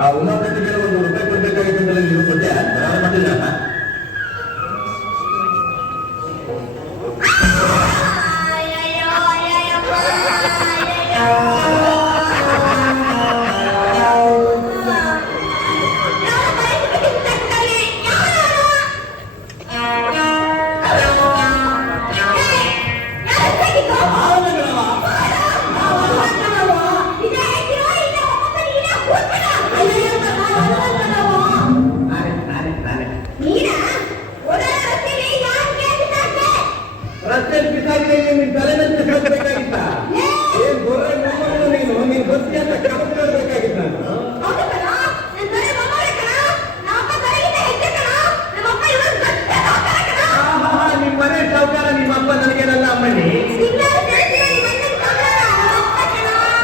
ಆ ಉಳ್ಳಾಗಡ್ಡಿಗೆ ಒಂದು ರೂಪಾಯಿ ಕೊಡ್ಬೇಕಾಗಿತ್ತು ಅಂತ ನೀವು ಕೊಟ್ಟೆ ಮಾಡಿಲ್ಲ. ರಸ್ತೆಯಲ್ಲಿ ಬಿಸಾಕಿದ್ರೆ ನಿನ್ ತಲೆ ಮೇಲೆ ಕಳ್ಬೇಕಾಗಿತ್ತ? ಏನ್ ಗೊರ್ರೆ ಮೊಮ್ಮಗಳು ನೀನು, ನೀನ್ ಗೊತ್ತಿ ಅಂತ ಕಳ್ಬೇಕಾಗಿತ್ತ? ನಿಮ್ ಮನೆ ಸಾವುಕಾರ ನಿಮ್ಮ ಅಪ್ಪ ನನಗೇನಲ್ಲ ಅಮ್ಮಣ್ಣಿ.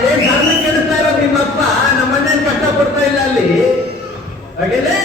ಏನ್ ನನ್ನ ಕೇಳಿಸ್ತಾ ಇರೋ ನಿಮ್ಮ ಅಪ್ಪ ನಮ್ಮ ಮನೇಲಿ ಕಷ್ಟ ಪಡ್ತಾ ಇಲ್ಲ ಅಲ್ಲಿ ಹಾಗೇನೆ